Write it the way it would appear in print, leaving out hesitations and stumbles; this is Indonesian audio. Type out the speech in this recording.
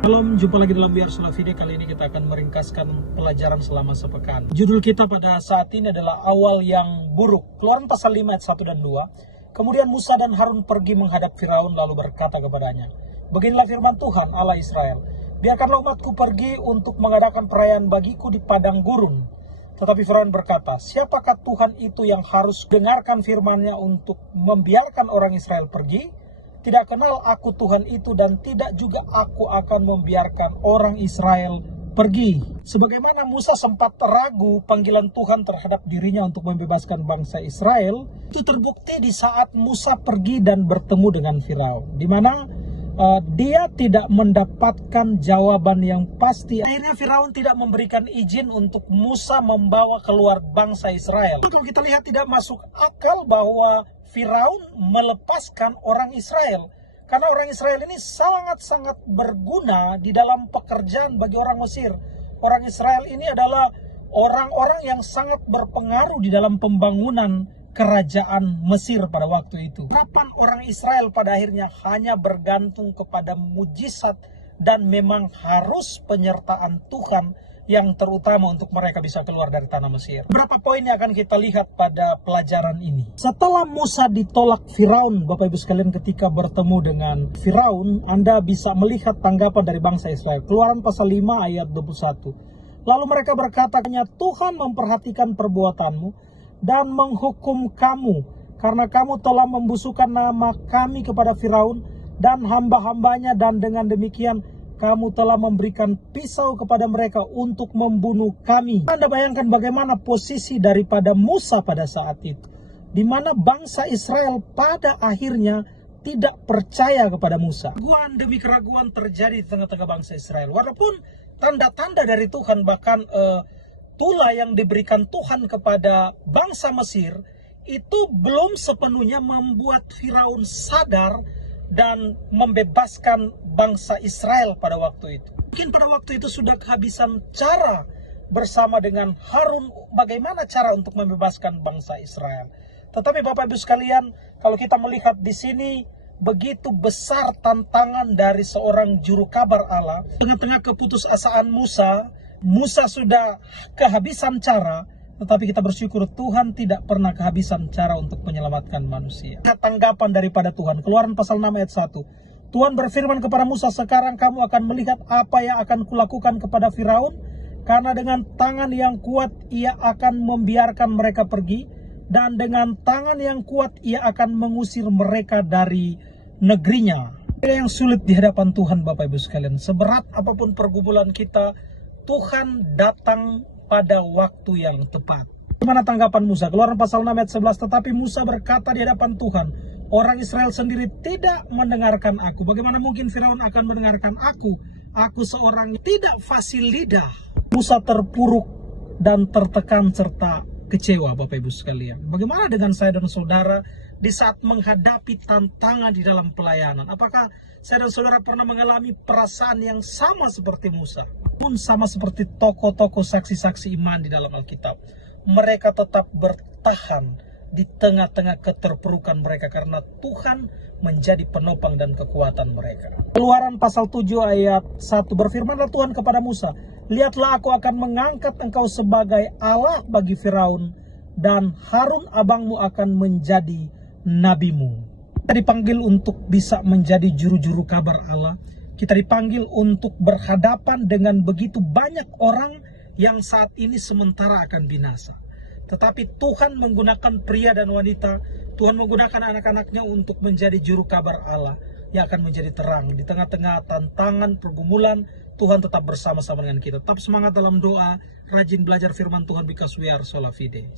Shalom, jumpa lagi dalam Biar Sola Video. Kali ini kita akan meringkaskan pelajaran selama sepekan. Judul kita pada saat ini adalah awal yang buruk. Keluaran pasal 5 ayat 1 dan 2. Kemudian Musa dan Harun pergi menghadap Firaun lalu berkata kepadanya, "Beginilah firman Tuhan Allah Israel, biarkanlah umatku pergi untuk mengadakan perayaan bagiku di padang gurun." Tetapi Firaun berkata, "Siapakah Tuhan itu yang harus dengarkan firman-Nya untuk membiarkan orang Israel pergi? Tidak kenal aku Tuhan itu, dan tidak juga aku akan membiarkan orang Israel pergi." Sebagaimana Musa sempat ragu panggilan Tuhan terhadap dirinya untuk membebaskan bangsa Israel, itu terbukti di saat Musa pergi dan bertemu dengan Firaun, di mana dia tidak mendapatkan jawaban yang pasti. Akhirnya Firaun tidak memberikan izin untuk Musa membawa keluar bangsa Israel. Kalau kita lihat, tidak masuk akal bahwa Firaun melepaskan orang Israel, karena orang Israel ini sangat-sangat berguna di dalam pekerjaan bagi orang Mesir. Orang Israel ini adalah orang-orang yang sangat berpengaruh di dalam pembangunan kerajaan Mesir pada waktu itu. Harapan orang Israel pada akhirnya hanya bergantung kepada mujizat dan memang harus penyertaan Tuhan yang terutama untuk mereka bisa keluar dari tanah Mesir. Beberapa poin yang akan kita lihat pada pelajaran ini. Setelah Musa ditolak Firaun, Bapak Ibu sekalian, ketika bertemu dengan Firaun, Anda bisa melihat tanggapan dari bangsa Israel. Keluaran pasal 5 ayat 21. Lalu mereka berkata, "Tuhan memperhatikan perbuatanmu dan menghukum kamu, karena kamu telah membusukkan nama kami kepada Firaun dan hamba-hambanya, dan dengan demikian kamu telah memberikan pisau kepada mereka untuk membunuh kami." Anda bayangkan bagaimana posisi daripada Musa pada saat itu, di mana bangsa Israel pada akhirnya tidak percaya kepada Musa. Keraguan demi keraguan terjadi di tengah-tengah bangsa Israel. Walaupun tanda-tanda dari Tuhan, bahkan tulah yang diberikan Tuhan kepada bangsa Mesir, itu belum sepenuhnya membuat Firaun sadar dan membebaskan bangsa Israel pada waktu itu. Mungkin pada waktu itu sudah kehabisan cara bersama dengan Harun bagaimana cara untuk membebaskan bangsa Israel. Tetapi Bapak Ibu sekalian, kalau kita melihat di sini, begitu besar tantangan dari seorang juru kabar Allah. Tengah-tengah keputusasaan Musa sudah kehabisan cara, tetapi kita bersyukur Tuhan tidak pernah kehabisan cara untuk menyelamatkan manusia. Tanggapan daripada Tuhan, Keluaran pasal 6 ayat 1. Tuhan berfirman kepada Musa, "Sekarang kamu akan melihat apa yang akan kulakukan kepada Firaun, karena dengan tangan yang kuat ia akan membiarkan mereka pergi, dan dengan tangan yang kuat ia akan mengusir mereka dari negerinya." Yang sulit di hadapan Tuhan, Bapak Ibu sekalian, seberat apapun pergumulan kita, Tuhan datang pada waktu yang tepat. Bagaimana tanggapan Musa? Keluaran pasal 6 ayat 11. Tetapi Musa berkata di hadapan Tuhan, "Orang Israel sendiri tidak mendengarkan aku. Bagaimana mungkin Firaun akan mendengarkan aku? Aku seorang tidak fasih lidah." Musa terpuruk dan tertekan serta kecewa, Bapak Ibu sekalian. Bagaimana dengan saya dan saudara di saat menghadapi tantangan di dalam pelayanan? Apakah saya dan saudara pernah mengalami perasaan yang sama seperti Musa? Pun sama seperti tokoh-tokoh saksi-saksi iman di dalam Alkitab, mereka tetap bertahan di tengah-tengah keterpurukan mereka karena Tuhan menjadi penopang dan kekuatan mereka. Keluaran pasal 7 ayat 1, berfirmanlah Tuhan kepada Musa, "Lihatlah, aku akan mengangkat engkau sebagai Allah bagi Firaun, dan Harun abangmu akan menjadi nabimu." Kita dipanggil untuk bisa menjadi juru-juru kabar Allah. Kita dipanggil untuk berhadapan dengan begitu banyak orang yang saat ini sementara akan binasa. Tetapi Tuhan menggunakan pria dan wanita, Tuhan menggunakan anak-anaknya untuk menjadi juru kabar Allah yang akan menjadi terang. Di tengah-tengah tantangan, pergumulan, Tuhan tetap bersama-sama dengan kita. Tetap semangat dalam doa, rajin belajar firman Tuhan, because we are Sola Fide.